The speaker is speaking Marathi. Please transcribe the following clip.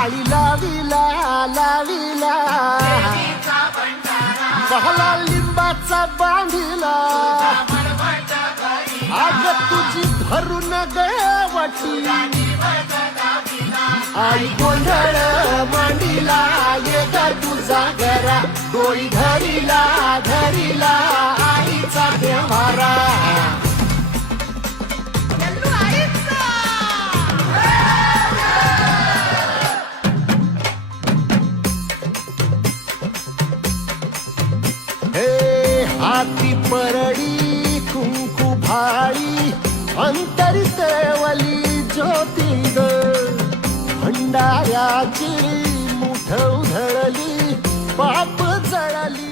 माळी लाविला लाविला बहला लिंबाचा बांधिला आग तुझी धरून गवटी आई गोंधळ मांडीला ये ग तुझा घरा डोळी धरीला धरीला आईचा देवारा हाती परडी कुंकू भाळी अंतरी तेवली ज्योती ग भंडाऱ्याची मुठ उधळली पाप जळली